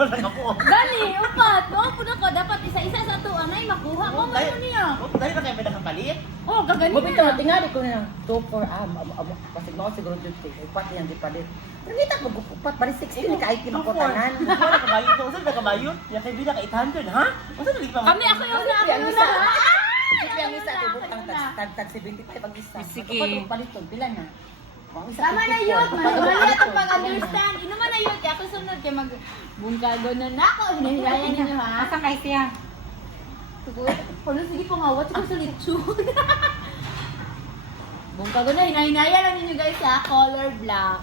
Wala ka po. Gani, upat. Doon po na ko. Dapat isa-isa sa to. Ang ay makuha ko. Ano niya? Dahil na kayo may nakapalit. Oh, gagani Buti na. ka, tingali ko na 2 for kasi mo siguro 50. Upat yan di palit. Pero kita ko upat bali 60 ni kay kim ko tanan. Wala ka bayot. Unsa na ka bayot? Ya kay bila ka 800, ha? Unsa na pa? Kami ako yung na. Kasi ang isa ibot ang tag 75 ang isa. Sige. Upat paliton pila na. Ang isa Tama na 54. yun. Upat Mali paliton, ito pila na. pag-understand. Inuman na yun. Ako sunod kay mag-bungkago na na ako. Hinahilayan ninyo ha. Asan kayo siya? Palo, sige po nga. What's ko sa litsyon? Bungkago na. Hinahilayan lang ninyo guys ha. Color black.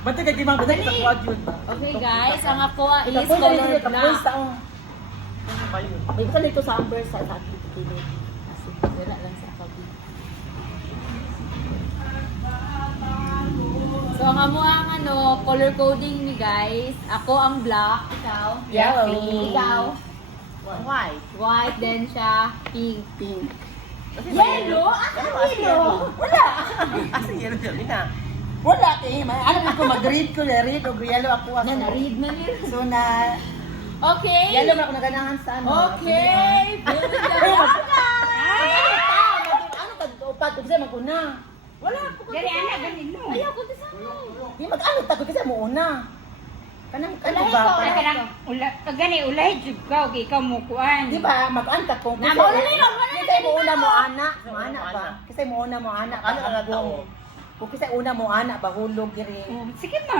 Basta kay dimang basta kita quad yun. Okay guys. Ang ako is Ito po color dili ka black. first taong. Bayot. May ka dito sa amber sa akin pili. Wala lang sa kabi. So ang amo ang color coding ni guys. Ako ang black. Ikaw? Yellow. Ikaw? White. White din siya. Pink. Pink. Yellow? Ano yellow? Wala. Asa yellow dyan na? Wala kay may ano ko mag-read ko read o yellow ako Na, na-read na nila. So na Okay. yellow na ako naganahan sa ano. Okay. Build the rock. Ano ka upat ko kasi mag-una. Wala po ko. Dari anak ganin mo. Ayaw ko sa mo. Di mag-ano ta ko kasi mo una. Kanang Wala ba? ikaw, Ay kanang kagani ulay jud ka okay ka mo kuan. Di ba mag-an ka kung Na, wala na yun, wala na Kasi mo yun. una mo ana, mo ana ba? Kasi mo una mo ana Ano ka na tao? Kung kasi una mo ana ba hulog diri. Oh, sige ma.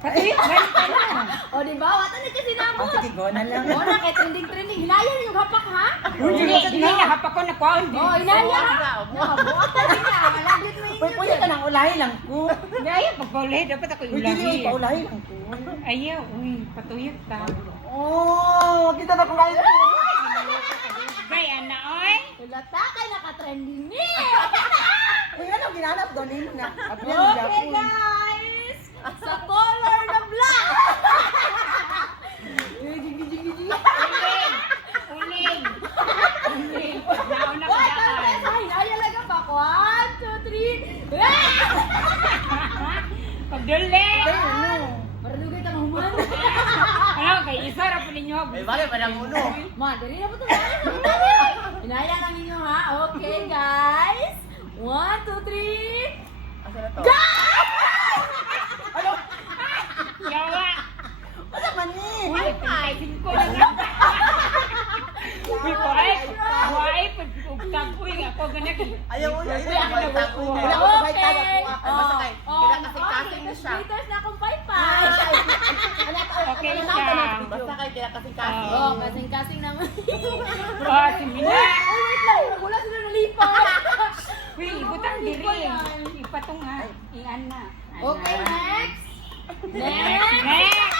Patuloy balik ka na. O di ba? Wata na kasi Ah, namo. sige go na lang. O na kay trending. Hinayan yung hapak ha. Dili nahapa ko na kuan. Oh, hinayan ha. Nakabuhat na niya. Malaglit mo Pwede pwede ka nang ulahi lang ko. Daya pagpaulay dapat ako Pwede ulahi. rin pa ulahi lang ko. Ayaw, uy, patuyot ka. Oh, kita na kumain ko. Bay, ana, oy. Tulata kay naka-trending ni. Uy, ano ginanap doon nimo na. Okay guys. Sa color na black. Uling. Uling. Uling. Nauna ka Wait, daan. ay, ayalaga pa. 1, 2, 3. Pagduli. Ano? Marunugay ka mahuman. Ano, kay isa ra po ninyo. May bagay pa ng uno. Ma, dali na po ito. Inaya lang ninyo ha. Okay guys. 1, 2, 3. Asa na to? Yawa. Wala man ni. Uy, pagkaisin ko lang nga. Uy, kuhay, pagkagtag ko yung ako ganag. Ayaw mo, ayaw Ayaw mo. na ako. Wala ko sabay taga ko. Ay, basta kay, kinakasing-kasing na siya. Liters na akong paypay. Okay Ano siya. Basta kay kinakasing-kasing. Oh, kasing-kasing naman. Oh, si Mina. Oh, wait lang. Wala sila nalipat. Uy, ibutang diri. Ipatong nga. Iyan na. Okay, next. Next. Next.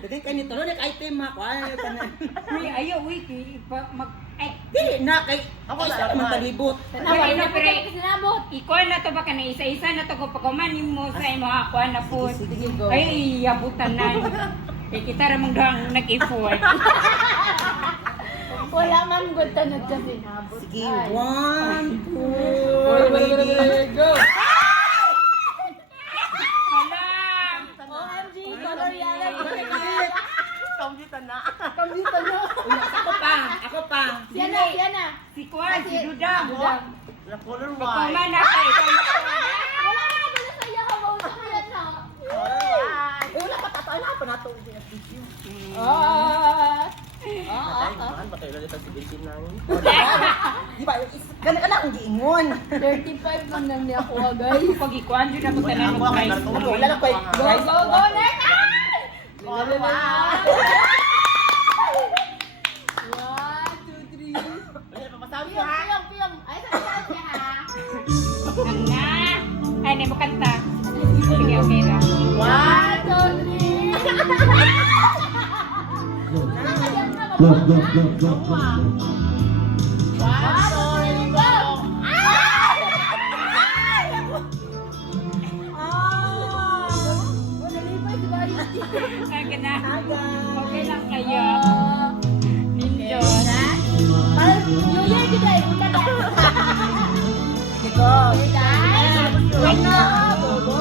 Dili kay nito nek item ha. Kuan ka na. Uy, ayaw, uy. Mag... Ay, Dili na kay Ako ako wala sa man naman. talibot. Tanaway na po tayo sinabot. ikaw na to ba ka na isa-isa na to ko pagkuman mo sa imo ako na po. Sige go. Ay, yabutan na. Kay kita ramang doang nag-effort. Wala man good tanod ka sinabot. Sige, Ay. 1, 2, go. Alam. OMG, color yellow. Kambitan na. Kamita nyo. Ako pa, ako pa. Siya na. Si Kuan, si Dudang. Na color white. Pagkuman na kay. Wala na ka sa iya ka. Bawal ka yan na. Color white. Eh wala pa tato na pa nato di na video. Patay, man. Patay ulit ang 17 lang. Di ba kana kana ang giingon. 35 man lang niya ako guys. Pag ikuan dyan ako tanan Ako ng ang price. nartulog. Wala lang kay Go, guys. go, go, next! Color white. 1, 2, 3. Wala pa masabi Piyong, ha. piyong, piyong. Ay, sabi siya ha. Ana. Ay, hindi mo kanta. Sige, okay na. 1, 2, 3. Go, go, go, go, go. 1, 2, 3, go! Aga na. Okay lang kayo. Nindot. New Year today, punta na. Ito. Guys, wait na. Go, go.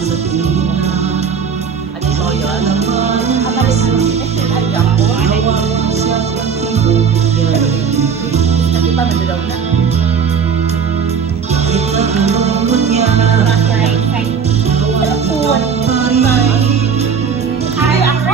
Ano yung soyo? Kasi pa madilaw na. Ay, ako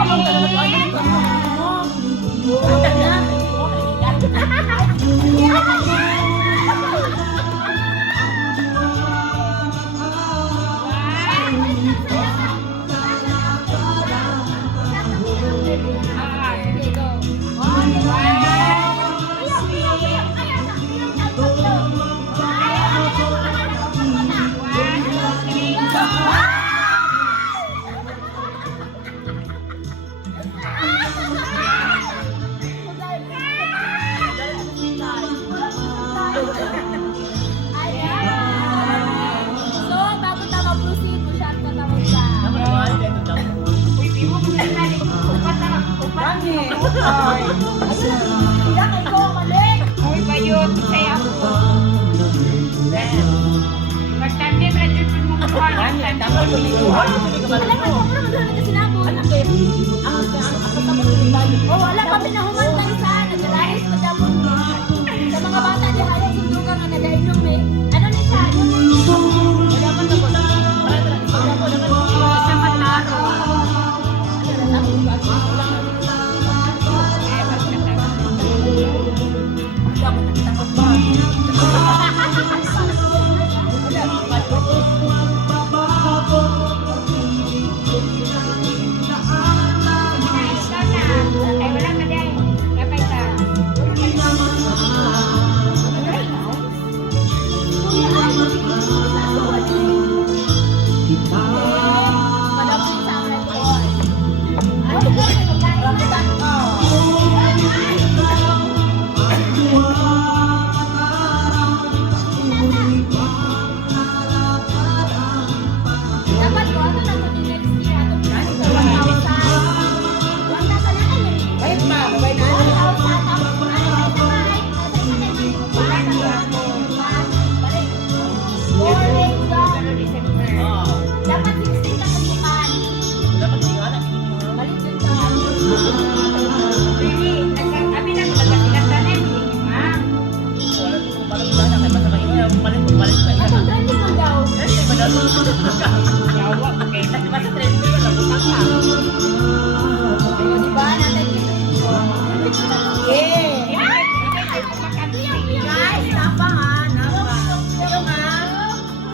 So, bago tayo mag-proceed, shot na tawag ka. Dapat yung ano dito daw. Sila kay ko, mali. Uy, bayot, saya ako. Magtandem na dyan sa mga kuha. Dapat ko nito. Hindi ka Alam mo, malito. pero maglalagay ka sinabon. Oh, wala kami na humantay sa naglalais pa dapat sa mga bata di halos sundugan nga nagainom eh. Ano ni sa? Dapat ako na. Para ako naman. Sa mataro. Ay, wala ka dyan. Kapay ka. Malapit sa akin ko. Ay, magkain na. Dapat ko ano na to ni next year ato pinag sa 1,000. Wala ka na kami. Bayad pa, babay na. 1,000. Oo. Dapat 16 ka kumbukan. Dapat yung anak. Balik dun ka. Pili, kami na magkakilatan na yung ma'am. Wala ko parang wala na. Kaya basta kayo. Balik pa. Ako dali mo daw. Eh, madalo. Yawa, okay. Basta trend ko lang. Butang ka. Ayun, di ba? Natay dito. Guys, napa ha? Napa. Yung ha?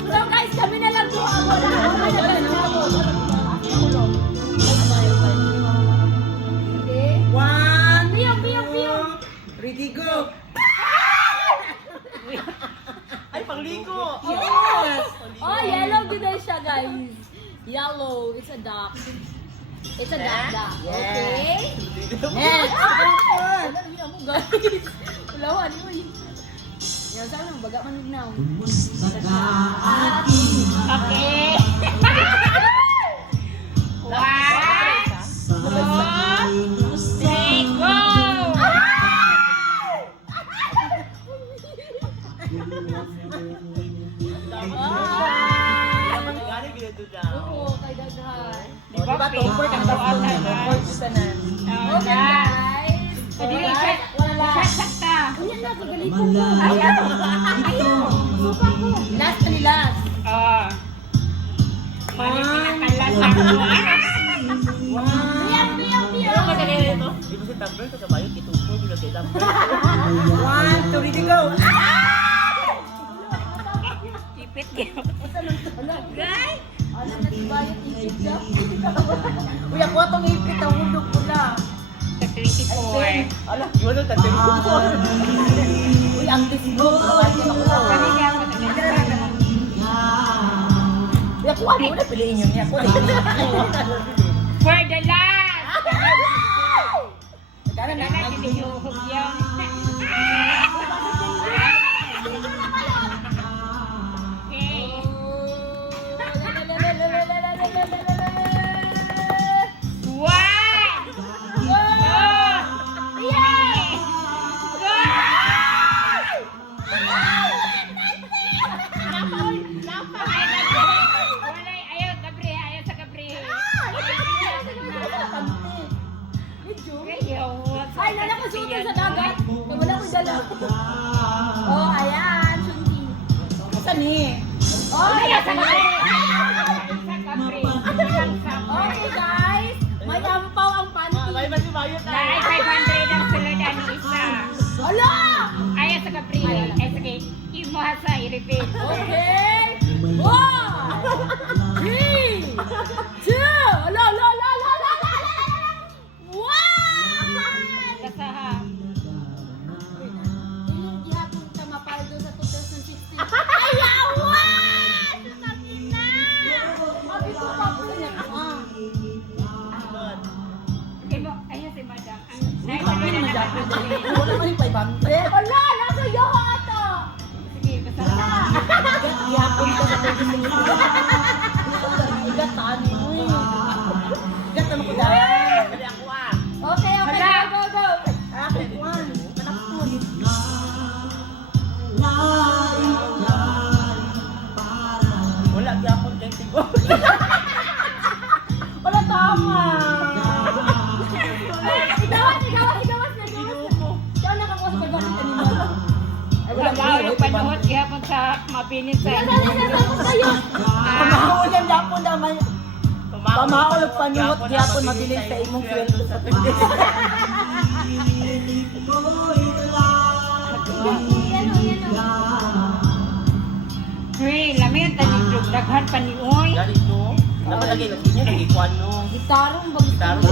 So guys, kami na lang doon. Wala. Wala na ganun. Okay. One, Piyong, piyong, piyong. ready, go. Ay, pangligo. Yes. Oh, yellow din na siya, guys. Yellow. It's a duck. It's a duck. Okay? Next. Ano niya mo, guys? Ulawan mo eh. Yan, saan ang baga manignaw? Okay. One, two, three, go! Dapat yung anak dito daw. Oo, kay daghan. Di ba, paper ang tawatan na? Okay, guys. Pwede yung Alright, shot. wala. Shot ka. Ayan na, kagalikon ko. Ayan. Suka ko. Last na ni last. Oh. Mali pinakalas ako. Piyong, piyong, Pero piyong. madali na ito. Di ba si Tumblr ito kabayo? Kitupo nila kay Tumblr. One, two, ready, go. Tipit kayo. Guys! Ano na si Bayot isip niya? Uy, ako itong ipit, ang hulog ko na. Sa 24. Ala, yun ang tatay ko. Uy, ang tisgo. Kami kaya ako Uy, ako ano na piliin yun niya. Ako na For the last! Nagkala Wala na na sinuhog yun. Okay. One! Two! Three! Go! Wala, ayaw, Gabriel. ni. Okay, Sa kapre. Sa kapre. Ang sapre. okay guys. May ampaw ang panty. May ba si Mayot na? Dahil 500 ang suludan ng isa. Ala! Ayaw sa kapre. Ay, sige. Imo ha sa i-repeat. Okay. 1, 3, 2, ala, ala, ala, ala, ala, ala, ala, ala. 1! Basta ha. Yung gihapon ka mapaldo sa 2016. Ayawan! Sakit na! Sabi ko pa po niya. Okay mo, ayaw si madam. Ang naisuludan ng kapre. Wala man yung 500. Wala! Nasa iyo ato! Sige, basta ha. Yapon ko sa 20 Igat tani mo eh. Igat naman ko dahil. Dali ako Okay, okay. Hala! Go, go, go! Akin, Juan. Anak ko. Wala, gyapon kay Tigo. Wala tama. Igawas, igawas, igawas na, igawas na. Siya nakakuha sa pagbakit ni Mama. Ay, Wala ba ulit panuhot gihapon sa mapinit sa Wala, wala, wala, wala, sa'yo. Pamahulan yapon naman. Pamahulan panyot yapon mabilis sa imong kwento sa Pilipinas. Yan o, yan o. Uy, lamit ani daghan pa ni oy. Dali to. Dapat lagi niya nagikuan no. Gitarong, bagis. Gitarong.